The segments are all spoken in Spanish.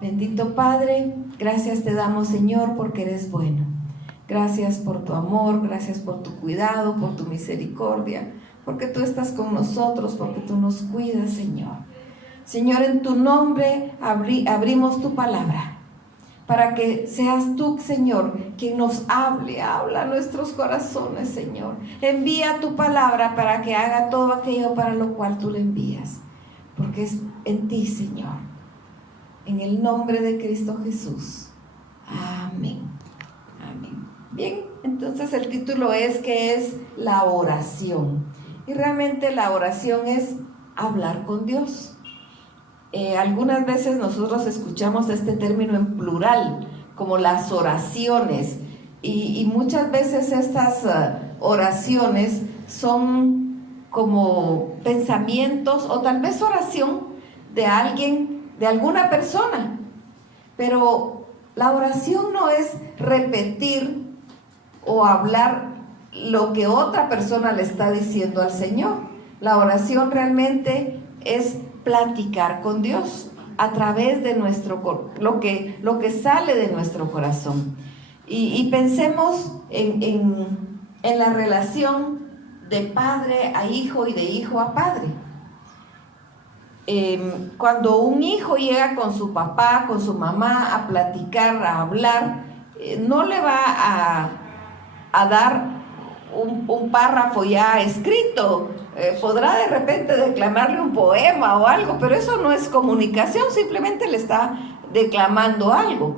Bendito Padre, gracias te damos, Señor, porque eres bueno. Gracias por tu amor, gracias por tu cuidado, por tu misericordia, porque tú estás con nosotros, porque tú nos cuidas, Señor. Señor, en tu nombre abrimos tu palabra, para que seas tú, Señor, quien nos habla a nuestros corazones, Señor. Envía tu palabra para que haga todo aquello para lo cual tú le envías, porque es en ti, Señor. En el nombre de Cristo Jesús. Amén. Amén. Bien, entonces el título es ¿qué es la oración? Y realmente la oración es hablar con Dios. Algunas veces nosotros escuchamos este término en plural, como las oraciones. Y muchas veces estas oraciones son como pensamientos o tal vez oración de alguien, de alguna persona, pero la oración no es repetir o hablar lo que otra persona le está diciendo al Señor. La oración realmente es platicar con Dios a través de lo que sale de nuestro corazón. Y pensemos en la relación de padre a hijo y de hijo a padre. Cuando un hijo llega con su papá, con su mamá a platicar, a hablar, no le va a dar un párrafo ya escrito. Podrá de repente declamarle un poema o algo, pero eso no es comunicación, simplemente le está declamando algo.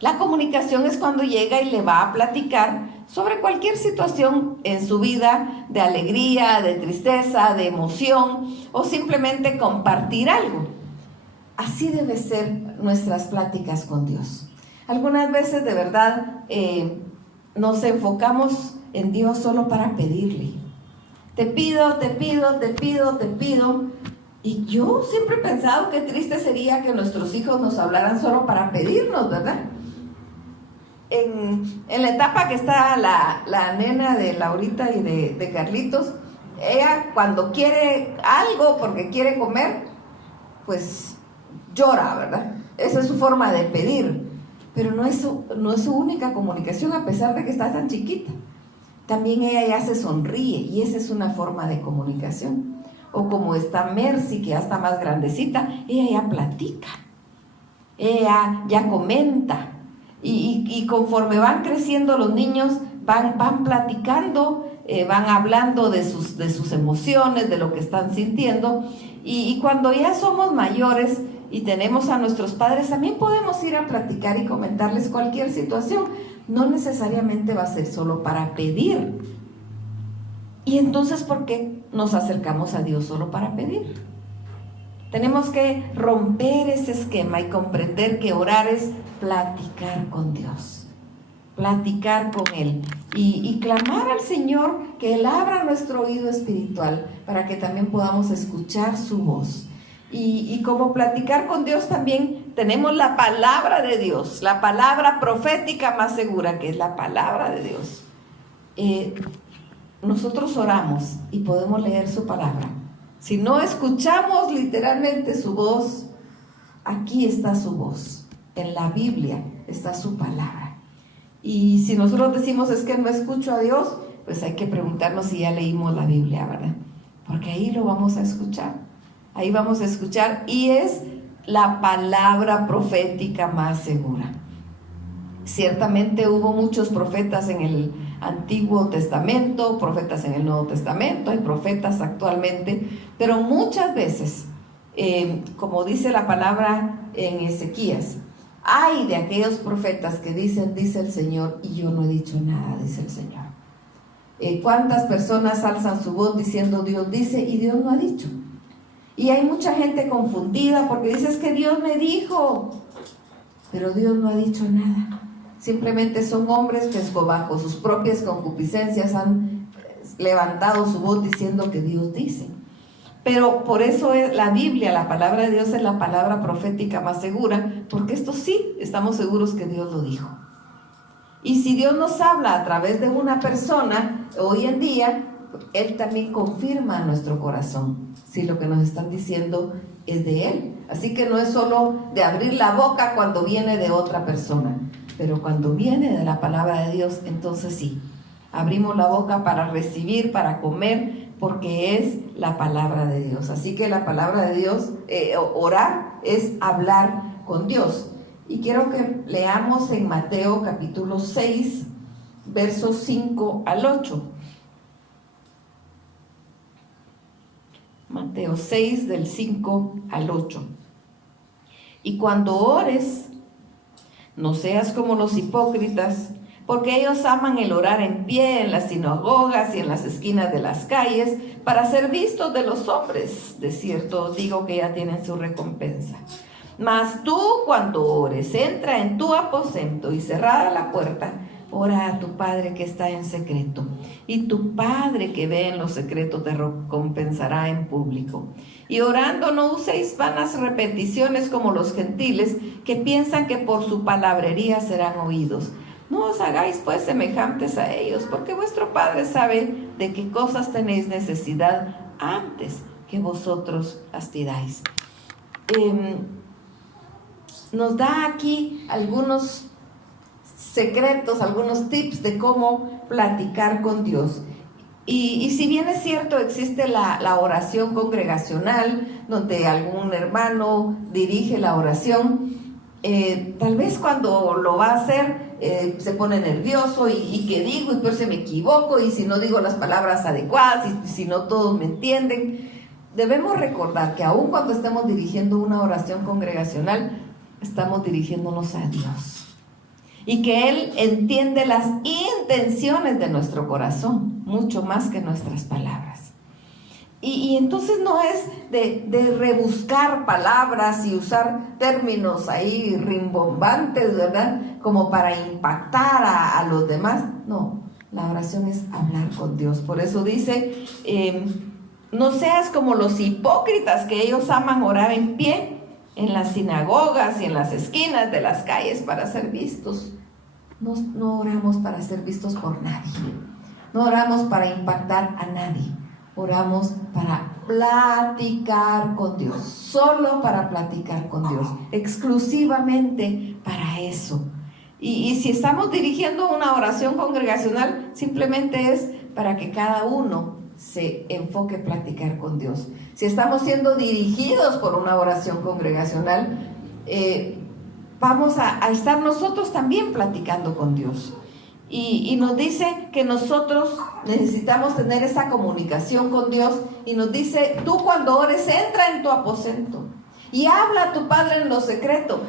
La comunicación es cuando llega y le va a platicar sobre cualquier situación en su vida, de alegría, de tristeza, de emoción, o simplemente compartir algo. Así debe ser nuestras pláticas con Dios. Algunas veces de verdad nos enfocamos en Dios solo para pedirle. Te pido, te pido, te pido, te pido. Y yo siempre he pensado qué triste sería que nuestros hijos nos hablaran solo para pedirnos, ¿verdad? En la etapa que está la nena de Laurita y de Carlitos, ella cuando quiere algo porque quiere comer, pues llora, ¿verdad? Esa es su forma de pedir, pero no es su única comunicación, a pesar de que está tan chiquita. También ella ya se sonríe y esa es una forma de comunicación. O como está Mercy, que ya está más grandecita, ella ya platica, ella ya comenta. Y conforme van creciendo los niños, van platicando, van hablando de sus emociones, de lo que están sintiendo. Y cuando ya somos mayores y tenemos a nuestros padres, también podemos ir a platicar y comentarles cualquier situación. No necesariamente va a ser solo para pedir. Y entonces, ¿por qué nos acercamos a Dios solo para pedir? Tenemos que romper ese esquema y comprender que orar es platicar con Dios, platicar con Él y clamar al Señor que Él abra nuestro oído espiritual para que también podamos escuchar su voz. Y como platicar con Dios también tenemos la palabra de Dios, la palabra profética más segura, que es la palabra de Dios. Nosotros oramos y podemos leer su palabra. Si no escuchamos literalmente su voz, aquí está su voz. En la Biblia está su palabra. Y si nosotros decimos es que no escucho a Dios, pues hay que preguntarnos si ya leímos la Biblia, ¿verdad? Porque ahí lo vamos a escuchar. Ahí vamos a escuchar y es la palabra profética más segura. Ciertamente hubo muchos profetas en el Antiguo Testamento, profetas en el Nuevo Testamento, hay profetas actualmente, pero muchas veces, como dice la palabra en Ezequías, ay de aquellos profetas que dicen, dice el Señor, y yo no he dicho nada, dice el Señor. ¿Cuántas personas alzan su voz diciendo Dios dice y Dios no ha dicho? Y hay mucha gente confundida porque dice es que Dios me dijo, pero Dios no ha dicho nada. Simplemente son hombres que bajo sus propias concupiscencias han levantado su voz diciendo que Dios dice. Pero por eso es la Biblia, la palabra de Dios es la palabra profética más segura, porque esto sí, estamos seguros que Dios lo dijo. Y si Dios nos habla a través de una persona, hoy en día Él también confirma nuestro corazón, si lo que nos están diciendo es de Él. Así que no es solo de abrir la boca cuando viene de otra persona, pero cuando viene de la palabra de Dios, entonces sí, abrimos la boca para recibir, para comer, porque es la palabra de Dios. Así que la palabra de Dios, orar es hablar con Dios. Y quiero que leamos en Mateo capítulo 6, versos 5 al 8. Mateo 6, del 5 al 8. Y cuando ores, no seas como los hipócritas, porque ellos aman el orar en pie en las sinagogas y en las esquinas de las calles para ser vistos de los hombres. De cierto os digo que ya tienen su recompensa. Mas tú, cuando ores, entra en tu aposento y cerrada la puerta, ora a tu Padre que está en secreto, y tu Padre que ve en lo secreto te recompensará en público. Y orando no uséis vanas repeticiones como los gentiles, que piensan que por su palabrería serán oídos. No os hagáis pues semejantes a ellos, porque vuestro Padre sabe de qué cosas tenéis necesidad antes que vosotros las pidáis. Nos da aquí algunos secretos, algunos tips de cómo platicar con Dios. Y si bien es cierto, existe la oración congregacional, donde algún hermano dirige la oración, tal vez cuando lo va a hacer se pone nervioso y qué digo, y pues se me equivoco, y si no digo las palabras adecuadas, y si no todos me entienden. Debemos recordar que aun cuando estemos dirigiendo una oración congregacional, estamos dirigiéndonos a Dios, y que Él entiende las intenciones de nuestro corazón mucho más que nuestras palabras. Y entonces no es de rebuscar palabras y usar términos ahí rimbombantes, ¿verdad? Como para impactar a los demás. No, la oración es hablar con Dios. Por eso dice, no seas como los hipócritas, que ellos aman orar en pie en las sinagogas y en las esquinas de las calles para ser vistos. No oramos para ser vistos por nadie. No oramos para impactar a nadie. Oramos para platicar con Dios, solo para platicar con Dios, exclusivamente para eso. Y si estamos dirigiendo una oración congregacional, simplemente es para que cada uno se enfoque en platicar con Dios. Si estamos siendo dirigidos por una oración congregacional, vamos a estar nosotros también platicando con Dios. Y nos dice que nosotros necesitamos tener esa comunicación con Dios, y nos dice, tú cuando ores, entra en tu aposento y habla a tu Padre en lo secreto.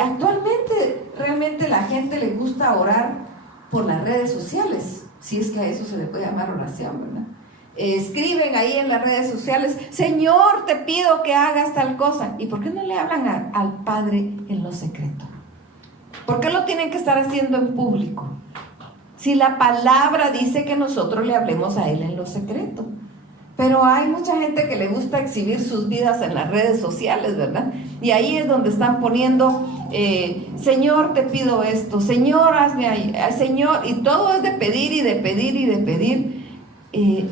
Actualmente realmente la gente le gusta orar por las redes sociales, si es que a eso se le puede llamar oración, ¿verdad? Escriben ahí en las redes sociales, Señor, te pido que hagas tal cosa. ¿Y por qué no le hablan al Padre en lo secreto? ¿Por qué lo tienen que estar haciendo en público? Si la palabra dice que nosotros le hablemos a Él en lo secreto. Pero hay mucha gente que le gusta exhibir sus vidas en las redes sociales, ¿verdad? Y ahí es donde están poniendo, Señor, te pido esto, Señor, hazme ahí, Señor, y todo es de pedir y de pedir y de pedir.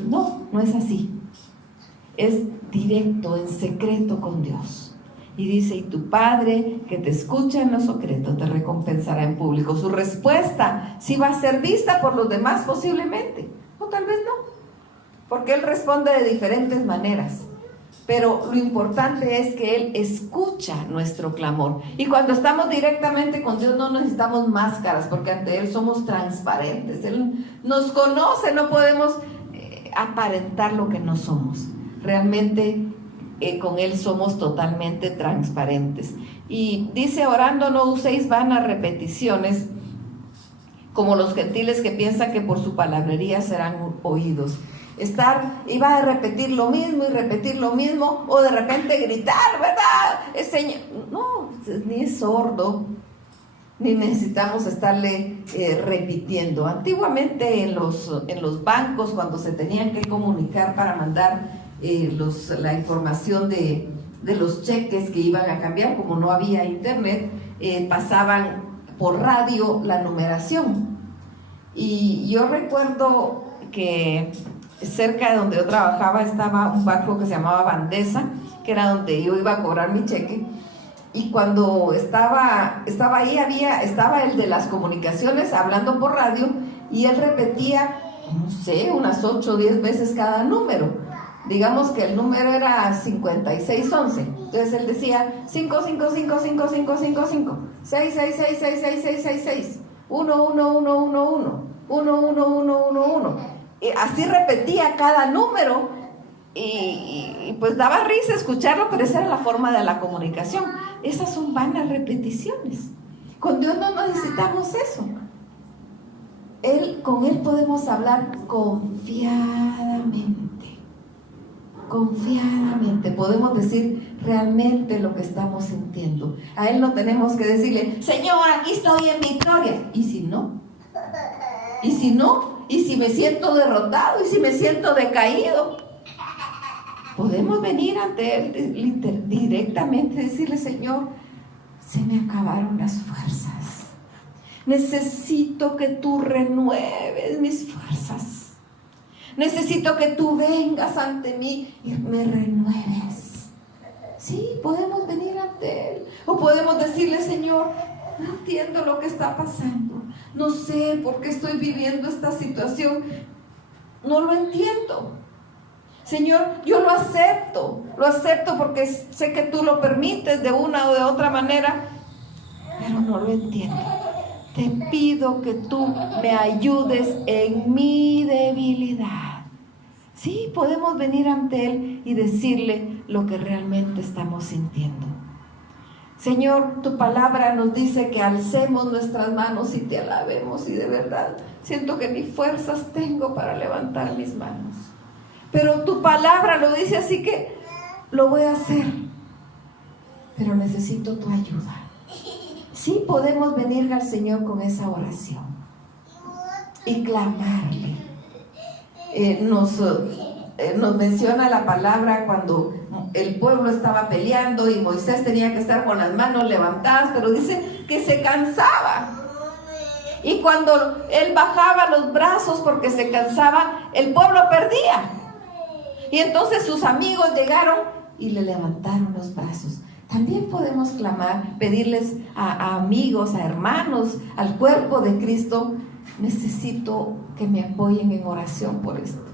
No es así. Es directo, en secreto con Dios. Y dice, y tu Padre que te escucha en lo secreto te recompensará en público. Su respuesta sí va a ser vista por los demás posiblemente, o tal vez no, porque Él responde de diferentes maneras. Pero lo importante es que Él escucha nuestro clamor. Y cuando estamos directamente con Dios no necesitamos máscaras, porque ante Él somos transparentes. Él nos conoce, no podemos aparentar lo que no somos. Realmente con Él somos totalmente transparentes. Y dice, orando no uséis vanas repeticiones como los gentiles, que piensan que por su palabrería serán oídos. Iba a repetir lo mismo y repetir lo mismo, o de repente gritar, ¿verdad? Señor, no, ni es sordo, ni necesitamos estarle repitiendo. Antiguamente en los bancos, cuando se tenían que comunicar para mandar la información de los cheques que iban a cambiar, como no había internet, pasaban por radio la numeración. Y yo recuerdo que cerca de donde yo trabajaba estaba un banco que se llamaba Bandesa, que era donde yo iba a cobrar mi cheque. Y cuando estaba ahí, estaba el de las comunicaciones hablando por radio, y él repetía, no sé, unas 8 o 10 veces cada número. Digamos que el número era 5611. Entonces él decía 55555555, 66666666, 11111, 11111. Así repetía cada número, y pues daba risa escucharlo, pero esa era la forma de la comunicación. Esas son vanas repeticiones. Con Dios no necesitamos eso. Con Él podemos hablar confiadamente. Confiadamente podemos decir realmente lo que estamos sintiendo. A Él no tenemos que decirle, Señor, aquí estoy en victoria. ¿Y si no? ¿Y si no? ¿Y si me siento derrotado? ¿Y si me siento decaído? Podemos venir ante Él directamente y decirle, Señor, se me acabaron las fuerzas. Necesito que tú renueves mis fuerzas. Necesito que tú vengas ante mí y me renueves. Sí, podemos venir ante Él. O podemos decirle, Señor, no entiendo lo que está pasando. No sé por qué estoy viviendo esta situación. No lo entiendo. Señor, yo lo acepto porque sé que tú lo permites de una o de otra manera, pero no lo entiendo. Te pido que tú me ayudes en mi debilidad. Sí, podemos venir ante Él y decirle lo que realmente estamos sintiendo. Señor, tu palabra nos dice que alcemos nuestras manos y te alabemos, y de verdad siento que ni fuerzas tengo para levantar mis manos. Pero tu palabra lo dice, así que lo voy a hacer. Pero necesito tu ayuda. Sí, podemos venir al Señor con esa oración y clamarle. Nos menciona la palabra cuando el pueblo estaba peleando y Moisés tenía que estar con las manos levantadas, pero dice que se cansaba. Y cuando él bajaba los brazos porque se cansaba, el pueblo perdía. Y entonces sus amigos llegaron y le levantaron los brazos. También podemos clamar, pedirles a amigos, a hermanos, al cuerpo de Cristo, necesito que me apoyen en oración por esto.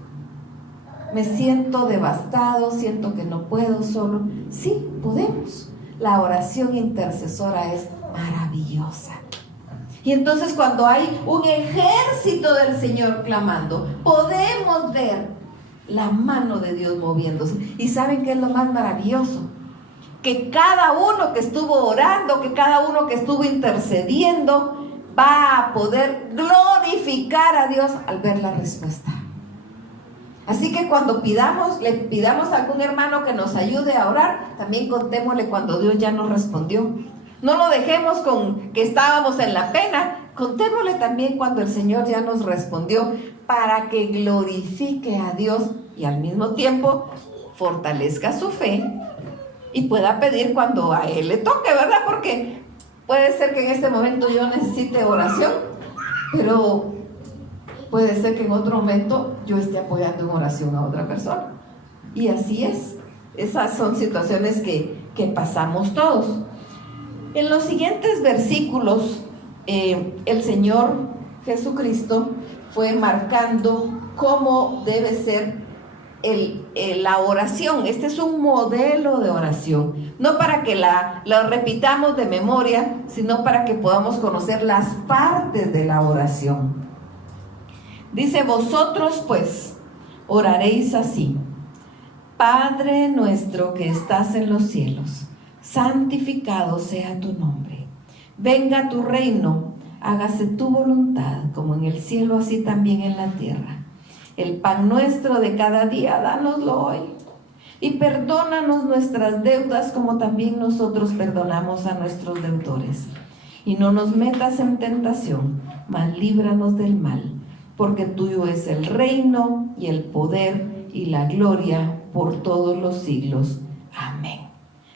Me siento devastado, siento que no puedo solo. Sí, podemos. La oración intercesora es maravillosa. Y entonces cuando hay un ejército del Señor clamando, podemos ver la mano de Dios moviéndose. ¿Y saben qué es lo más maravilloso? Que cada uno que estuvo orando, que cada uno que estuvo intercediendo, va a poder glorificar a Dios al ver la respuesta. Así que cuando le pidamos a algún hermano que nos ayude a orar, también contémosle cuando Dios ya nos respondió. No lo dejemos con que estábamos en la pena, contémosle también cuando el Señor ya nos respondió, para que glorifique a Dios y al mismo tiempo fortalezca su fe y pueda pedir cuando a Él le toque, ¿verdad? Porque puede ser que en este momento yo necesite oración, pero puede ser que en otro momento yo esté apoyando en oración a otra persona. Y así es. Esas son situaciones que pasamos todos. En los siguientes versículos, el Señor Jesucristo fue marcando cómo debe ser la oración. Este es un modelo de oración, no para que la repitamos de memoria, sino para que podamos conocer las partes de la oración. Dice: vosotros pues oraréis así: Padre nuestro que estás en los cielos, santificado sea tu nombre. Venga tu reino, hágase tu voluntad, como en el cielo, así también en la tierra. El pan nuestro de cada día, dánoslo hoy. Y perdónanos nuestras deudas, como también nosotros perdonamos a nuestros deudores. Y no nos metas en tentación, mas líbranos del mal. Porque tuyo es el reino, y el poder, y la gloria, por todos los siglos. Amén.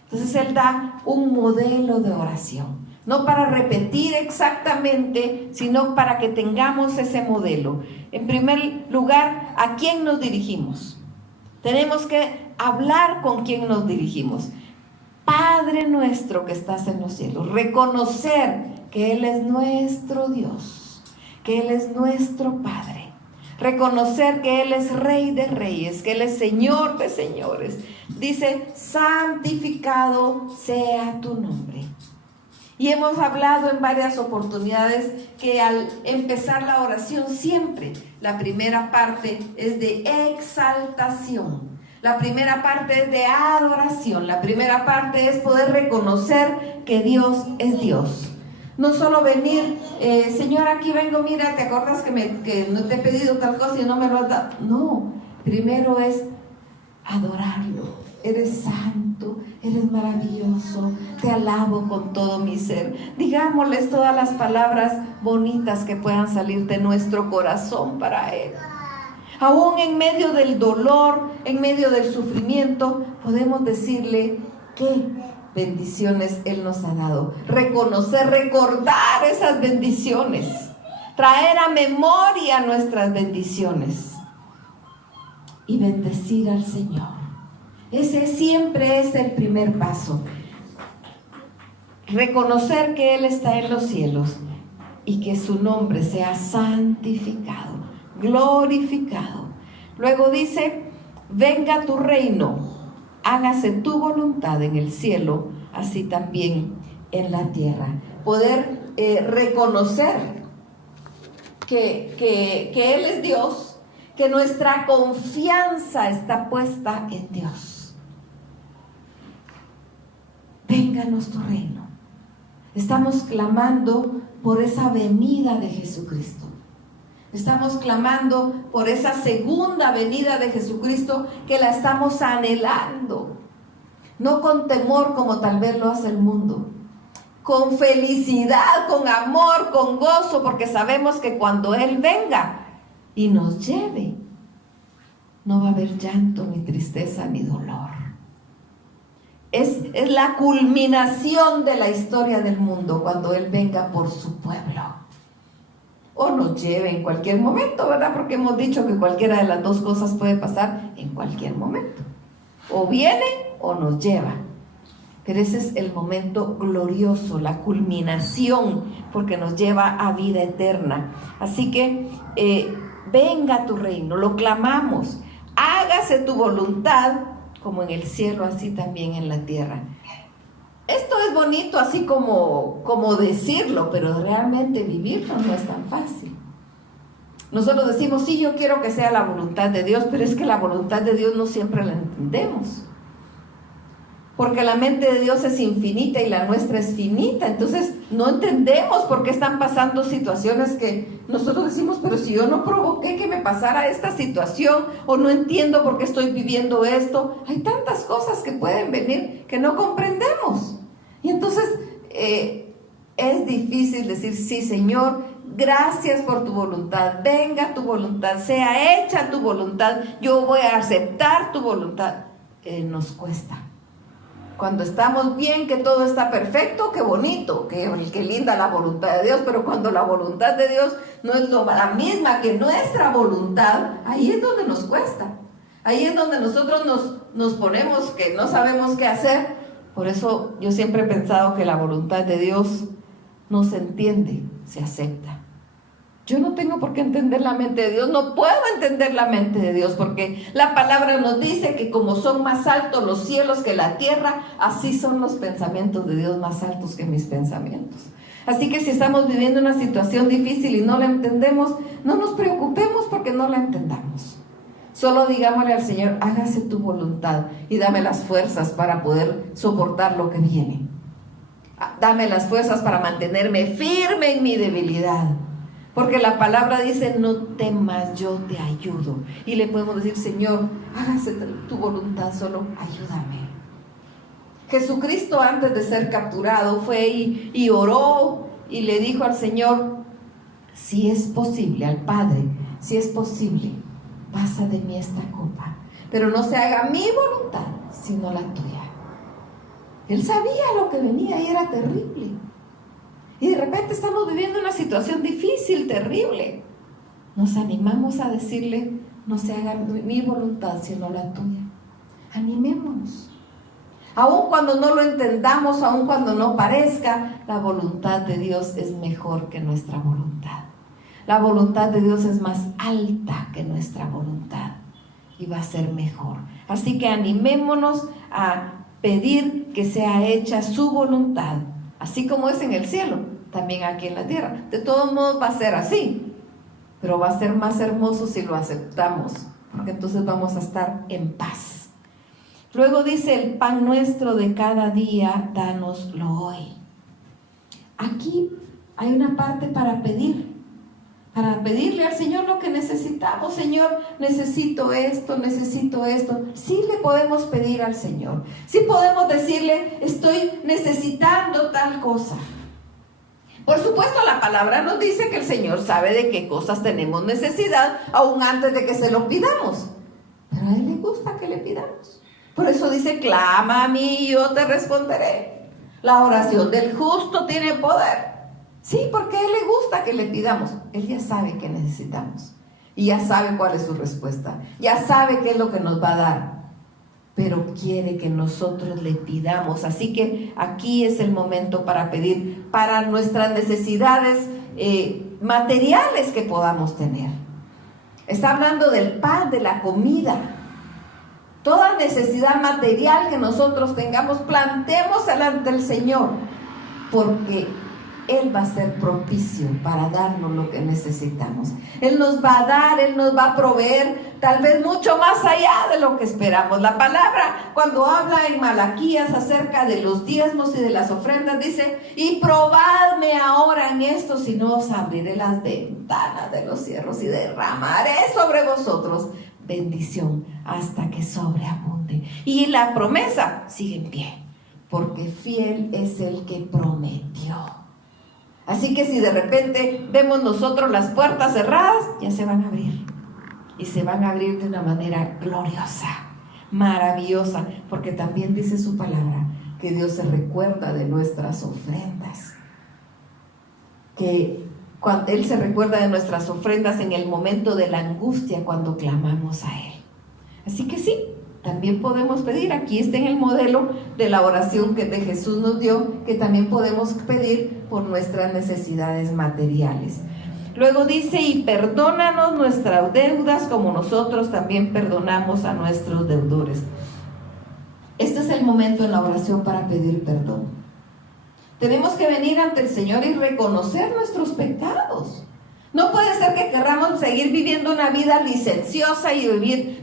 Entonces Él da un modelo de oración. no para repetir exactamente, sino para que tengamos ese modelo. En primer lugar, ¿a quién nos dirigimos? Tenemos que hablar con quién nos dirigimos. Padre nuestro que estás en los cielos, reconocer que Él es nuestro Dios, que Él es nuestro Padre, reconocer que Él es Rey de Reyes, que Él es Señor de Señores. Dice, santificado sea tu nombre. Y hemos hablado en varias oportunidades que al empezar la oración siempre la primera parte es de exaltación. La primera parte es de adoración. La primera parte es poder reconocer que Dios es Dios. No solo venir, Señor, aquí vengo, mira, ¿te acuerdas que no te he pedido tal cosa y no me lo has dado? No, primero es adorarlo. Eres santo, eres maravilloso, te alabo con todo mi ser. Digámosles todas las palabras bonitas que puedan salir de nuestro corazón para Él. Aún en medio del dolor, en medio del sufrimiento, podemos decirle qué bendiciones Él nos ha dado. Reconocer, recordar esas bendiciones. Traer a memoria nuestras bendiciones. Y bendecir al Señor. Ese siempre es el primer paso. Reconocer que Él está en los cielos y que su nombre sea santificado, glorificado. Luego dice, venga tu reino, hágase tu voluntad en el cielo, así también en la tierra. Poder reconocer que Él es Dios, que nuestra confianza está puesta en Dios. Vénganos tu reino. Estamos clamando por esa venida de Jesucristo. Estamos clamando por esa segunda venida de Jesucristo que la estamos anhelando. No con temor como tal vez lo hace el mundo. Con felicidad, con amor, con gozo, porque sabemos que cuando Él venga y nos lleve, no va a haber llanto, ni tristeza, ni dolor. Es la culminación de la historia del mundo cuando Él venga por su pueblo. O nos lleve en cualquier momento, ¿verdad? Porque hemos dicho que cualquiera de las dos cosas puede pasar en cualquier momento. O viene o nos lleva. Pero ese es el momento glorioso, la culminación, porque nos lleva a vida eterna. Así que venga tu reino, lo clamamos. Hágase tu voluntad, como en el cielo, así también en la tierra. Esto es bonito así como decirlo, pero realmente vivirlo no es tan fácil. Nosotros decimos, sí, yo quiero que sea la voluntad de Dios, pero es que la voluntad de Dios no siempre la entendemos. Porque la mente de Dios es infinita y la nuestra es finita. Entonces no entendemos por qué están pasando situaciones que nosotros decimos, pero si yo no provoqué que me pasara esta situación, o no entiendo por qué estoy viviendo esto. Hay tantas cosas que pueden venir que no comprendemos. Y entonces es difícil decir, sí, Señor, gracias por tu voluntad, venga tu voluntad, sea hecha tu voluntad, yo voy a aceptar tu voluntad. Nos cuesta. Cuando estamos bien, que todo está perfecto, qué bonito, qué linda la voluntad de Dios, pero cuando la voluntad de Dios no es la misma que nuestra voluntad, ahí es donde nos cuesta. Ahí es donde nosotros nos ponemos que no sabemos qué hacer. Por eso yo siempre he pensado que la voluntad de Dios no se entiende, se acepta. Yo no tengo por qué entender la mente de Dios, no puedo entender la mente de Dios, porque la palabra nos dice que como son más altos los cielos que la tierra, así son los pensamientos de Dios más altos que mis pensamientos. Así que si estamos viviendo una situación difícil y no la entendemos, no nos preocupemos porque no la entendamos. Solo digámosle al Señor, hágase tu voluntad y dame las fuerzas para poder soportar lo que viene. Dame las fuerzas para mantenerme firme en mi debilidad. Porque la palabra dice, no temas, yo te ayudo. Y le podemos decir, Señor, hágase tu voluntad, solo ayúdame. Jesucristo, antes de ser capturado, fue y oró y le dijo al Señor, si es posible, al Padre, si es posible, pasa de mí esta copa, pero no se haga mi voluntad, sino la tuya. Él sabía lo que venía y era terrible. Y de repente estamos viviendo una situación difícil, terrible. Nos animamos a decirle, no se haga mi voluntad sino la tuya. Animémonos. Aun cuando no lo entendamos, aun cuando no parezca, la voluntad de Dios es mejor que nuestra voluntad. La voluntad de Dios es más alta que nuestra voluntad y va a ser mejor. Así que animémonos a pedir que sea hecha su voluntad, así como es en el cielo, también aquí en la tierra. De todos modos va a ser así, pero va a ser más hermoso si lo aceptamos, porque entonces vamos a estar en paz. Luego dice, el pan nuestro de cada día, dánoslo hoy. Aquí hay una parte para pedirle al Señor lo que necesitamos. Señor, necesito esto. Sí le podemos pedir al Señor. Sí podemos decirle, estoy necesitando tal cosa. Por supuesto, la palabra nos dice que el Señor sabe de qué cosas tenemos necesidad, aún antes de que se lo pidamos. Pero a Él le gusta que le pidamos. Por eso dice, clama a mí y yo te responderé. La oración del justo tiene poder. Sí, porque a Él le gusta que le pidamos. Él ya sabe qué necesitamos. Y ya sabe cuál es su respuesta. Ya sabe qué es lo que nos va a dar. Pero quiere que nosotros le pidamos. Así que aquí es el momento para pedir para nuestras necesidades materiales que podamos tener. Está hablando del pan, de la comida. Toda necesidad material que nosotros tengamos, planteemos delante del Señor, porque Él va a ser propicio para darnos lo que necesitamos. Él nos va a dar, Él nos va a proveer, tal vez mucho más allá de lo que esperamos. La palabra, cuando habla en Malaquías acerca de los diezmos y de las ofrendas, dice, y probadme ahora en esto, si no os abriré las ventanas de los cielos y derramaré sobre vosotros bendición hasta que sobreabunde. Y la promesa sigue en pie, porque fiel es el que prometió. Así que si de repente vemos nosotros las puertas cerradas, ya se van a abrir. Y se van a abrir de una manera gloriosa, maravillosa, porque también dice su palabra que Dios se recuerda de nuestras ofrendas. Que cuando Él se recuerda de nuestras ofrendas en el momento de la angustia, cuando clamamos a Él. Así que sí, también podemos pedir. Aquí está en el modelo de la oración que de Jesús nos dio, que también podemos pedir por nuestras necesidades materiales. Luego dice, y perdónanos nuestras deudas como nosotros también perdonamos a nuestros deudores. Este es el momento en la oración para pedir perdón. Tenemos que venir ante el Señor y reconocer nuestros pecados. No puede ser que querramos seguir viviendo una vida licenciosa y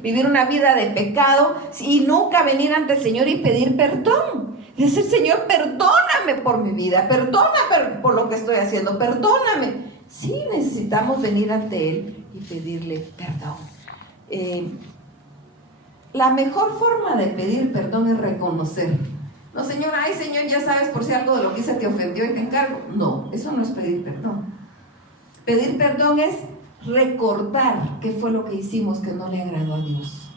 vivir una vida de pecado y nunca venir ante el Señor y pedir perdón. Decir, Señor, perdóname por mi vida, perdóname por lo que estoy haciendo, perdóname. Sí, necesitamos venir ante Él y pedirle perdón. La mejor forma de pedir perdón es reconocer. No, Señor, ay, Señor, ya sabes por si algo de lo que hice te ofendió y te encargo. No, eso no es pedir perdón. Pedir perdón es recordar qué fue lo que hicimos que no le agradó a Dios.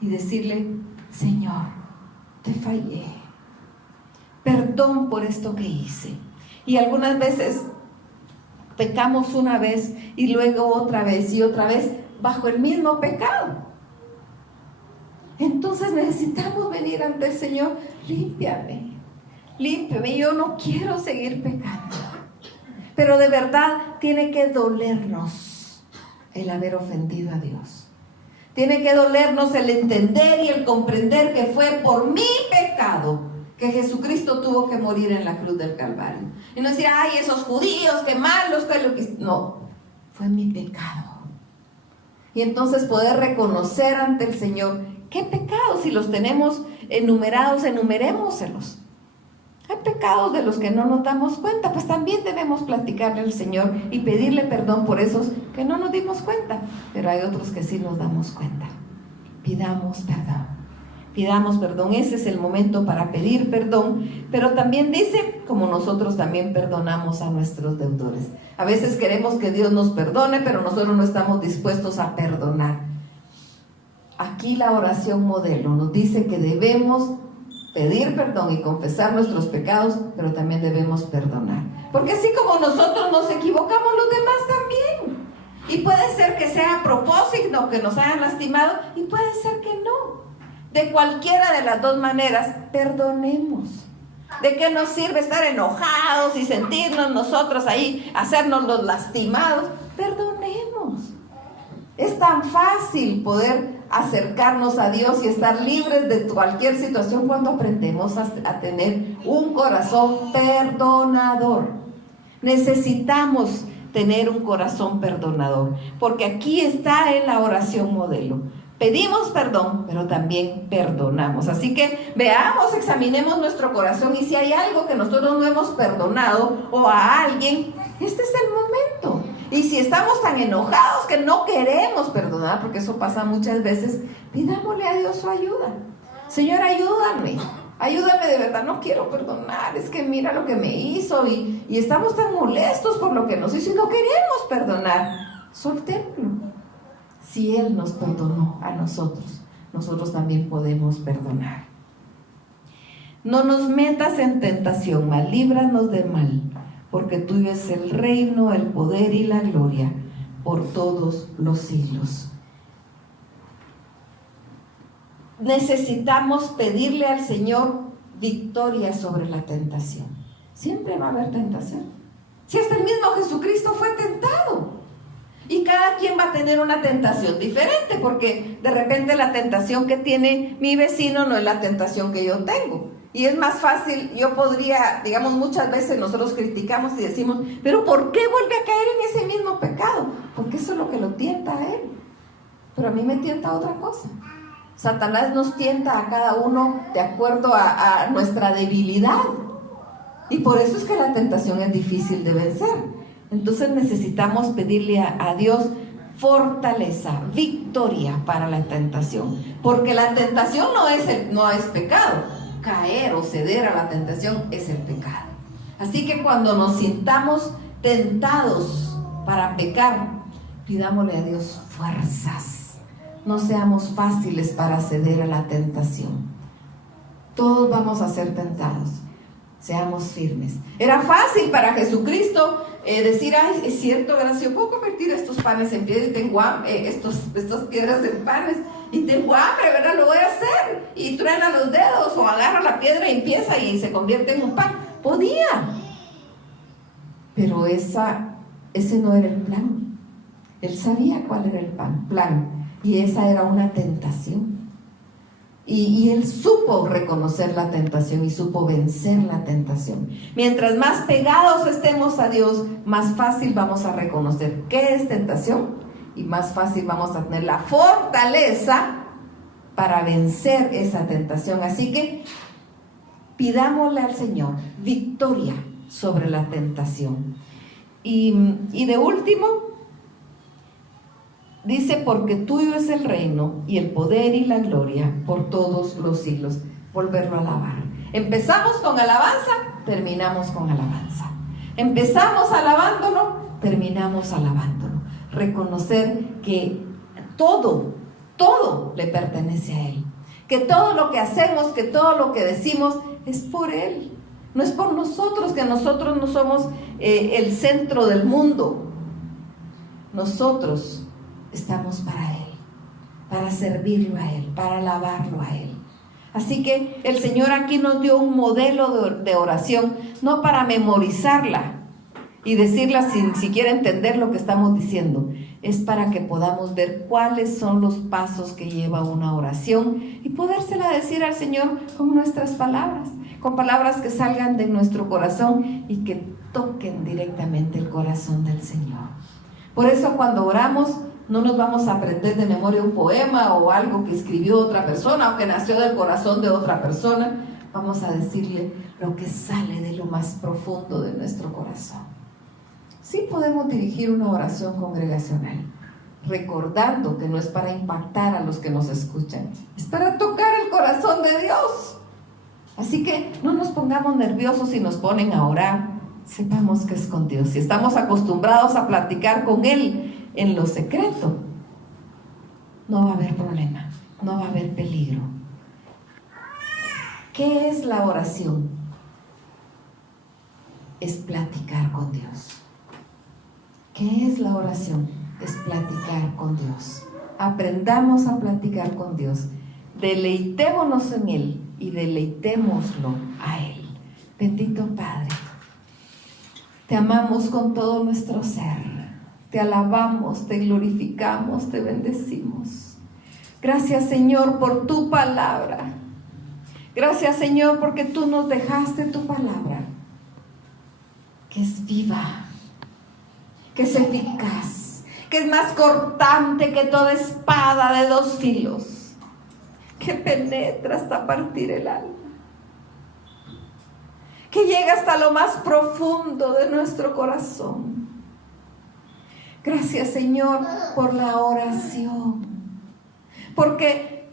Y decirle, Señor, te fallé. Perdón por esto que hice. Y algunas veces pecamos una vez y luego otra vez y otra vez bajo el mismo pecado. Entonces necesitamos venir ante el Señor, límpiame, yo no quiero seguir pecando. Pero de verdad tiene que dolernos el haber ofendido a Dios. Tiene que dolernos el entender y el comprender que fue por mi pecado que Jesucristo tuvo que morir en la cruz del Calvario. Y no decir, ay, esos judíos, qué malos, qué lo que... No, fue mi pecado. Y entonces poder reconocer ante el Señor, ¿qué pecados? Si los tenemos enumerados, enumerémoselos. Hay pecados de los que no nos damos cuenta, pues también debemos platicarle al Señor y pedirle perdón por esos que no nos dimos cuenta, pero hay otros que sí nos damos cuenta. Pidamos perdón, ese es el momento para pedir perdón, pero también dice, como nosotros también perdonamos a nuestros deudores. A veces queremos que Dios nos perdone, pero nosotros no estamos dispuestos a perdonar. Aquí la oración modelo nos dice que debemos pedir perdón y confesar nuestros pecados, pero también debemos perdonar. Porque así como nosotros nos equivocamos, los demás también. Y puede ser que sea a propósito que nos hayan lastimado, y puede ser que no. De cualquiera de las dos maneras, perdonemos. ¿De qué nos sirve estar enojados y sentirnos nosotros ahí, hacernos los lastimados? Perdonemos. Es tan fácil poder acercarnos a Dios y estar libres de cualquier situación cuando aprendemos a tener un corazón perdonador. Necesitamos tener un corazón perdonador, porque aquí está en la oración modelo. Pedimos perdón, pero también perdonamos. Así que veamos, examinemos nuestro corazón, y si hay algo que nosotros no hemos perdonado o a alguien, este es el momento. Y si estamos tan enojados que no queremos perdonar, porque eso pasa muchas veces, pidámosle a Dios su ayuda. Señor, ayúdame de verdad, no quiero perdonar, es que mira lo que me hizo y estamos tan molestos por lo que nos hizo y no queremos perdonar. Soltémoslo. Si Él nos perdonó a nosotros, nosotros también podemos perdonar. No nos metas en tentación, mas líbranos del mal, porque tuyo es el reino, el poder y la gloria por todos los siglos. Necesitamos pedirle al Señor victoria sobre la tentación. Siempre va a haber tentación. Si hasta el mismo Jesucristo fue tentado. Y cada quien va a tener una tentación diferente, porque de repente la tentación que tiene mi vecino no es la tentación que yo tengo. Y es más fácil, yo podría, digamos, muchas veces nosotros criticamos y decimos, pero ¿por qué vuelve a caer en ese mismo pecado? Porque eso es lo que lo tienta a él. Pero a mí me tienta otra cosa. Satanás nos tienta a cada uno de acuerdo a nuestra debilidad. Y por eso es que la tentación es difícil de vencer. Entonces necesitamos pedirle a Dios fortaleza, victoria para la tentación. Porque la tentación no es pecado. Caer o ceder a la tentación es el pecado. Así que cuando nos sintamos tentados para pecar, pidámosle a Dios fuerzas. No seamos fáciles para ceder a la tentación. Todos vamos a ser tentados. Seamos firmes. Era fácil para Jesucristo decir, ay, es cierto, ¿verdad? Si yo puedo convertir estos panes en piedras y tengo hambre, estas piedras en panes y tengo hambre, ¿verdad? Lo voy a hacer. Y truena los dedos o agarra la piedra y empieza y se convierte en un pan. Podía. Pero ese no era el plan. Él sabía cuál era el plan. Y esa era una tentación. Y él supo reconocer la tentación y supo vencer la tentación. Mientras más pegados estemos a Dios, más fácil vamos a reconocer qué es tentación y más fácil vamos a tener la fortaleza para vencer esa tentación. Así que pidámosle al Señor victoria sobre la tentación. Y de último, dice, porque tuyo es el reino y el poder y la gloria por todos los siglos. Volverlo a alabar. Empezamos con alabanza, terminamos con alabanza. Empezamos alabándolo, terminamos alabándolo. Reconocer que todo le pertenece a Él. Que todo lo que hacemos, que todo lo que decimos es por Él. No es por nosotros, que nosotros no somos el centro del mundo. Nosotros estamos para Él, para servirlo a Él, para alabarlo a Él. Así que el Señor aquí nos dio un modelo de oración, no para memorizarla y decirla sin siquiera entender lo que estamos diciendo. Es para que podamos ver cuáles son los pasos que lleva una oración y podérsela decir al Señor con nuestras palabras, con palabras que salgan de nuestro corazón y que toquen directamente el corazón del Señor. Por eso cuando oramos, no nos vamos a aprender de memoria un poema o algo que escribió otra persona o que nació del corazón de otra persona. Vamos a decirle lo que sale de lo más profundo de nuestro corazón. Sí podemos dirigir una oración congregacional, recordando que no es para impactar a los que nos escuchan, es para tocar el corazón de Dios. Así que no nos pongamos nerviosos si nos ponen a orar. Sepamos que es con Dios. Si estamos acostumbrados a platicar con Él en lo secreto, no va a haber problema, no va a haber peligro. ¿Qué es la oración? Es platicar con Dios. ¿Qué es la oración? Es platicar con Dios. Aprendamos a platicar con Dios. Deleitémonos en Él y deleitémoslo a Él. Bendito Padre, te amamos con todo nuestro ser. Te alabamos, te glorificamos, te bendecimos. Gracias, Señor, por tu palabra. Gracias, Señor, porque tú nos dejaste tu palabra, que es viva, que es eficaz, que es más cortante que toda espada de 2 filos, que penetra hasta partir el alma, que llega hasta lo más profundo de nuestro corazón. Gracias, Señor, por la oración, porque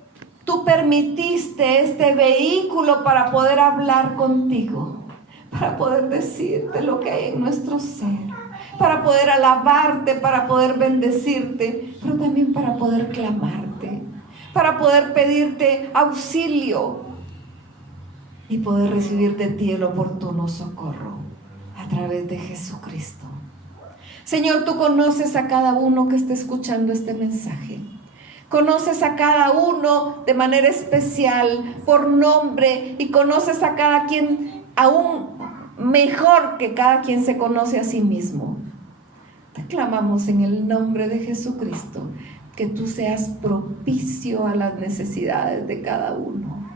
tú permitiste este vehículo para poder hablar contigo, para poder decirte lo que hay en nuestro ser, para poder alabarte, para poder bendecirte, pero también para poder clamarte, para poder pedirte auxilio y poder recibir de ti el oportuno socorro a través de Jesucristo. Señor, tú conoces a cada uno que esté escuchando este mensaje. Conoces a cada uno de manera especial, por nombre, y conoces a cada quien aún mejor que cada quien se conoce a sí mismo. Te clamamos en el nombre de Jesucristo que tú seas propicio a las necesidades de cada uno.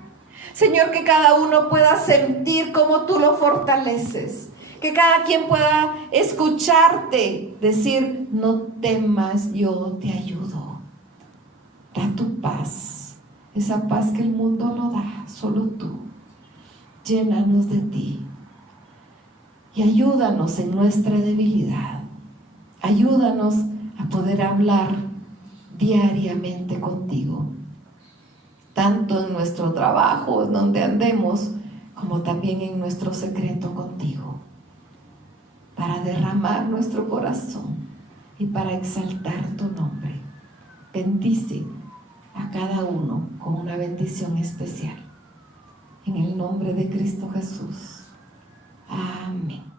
Señor, que cada uno pueda sentir cómo tú lo fortaleces. Que cada quien pueda escucharte decir: no temas, yo te ayudo. Da tu paz, esa paz que el mundo no da, solo tú. Llénanos de ti y ayúdanos en nuestra debilidad. Ayúdanos a poder hablar diariamente contigo, tanto en nuestro trabajo, en donde andemos, como también en nuestro secreto contigo, para derramar nuestro corazón y para exaltar tu nombre. Bendice a cada uno con una bendición especial. En el nombre de Cristo Jesús. Amén.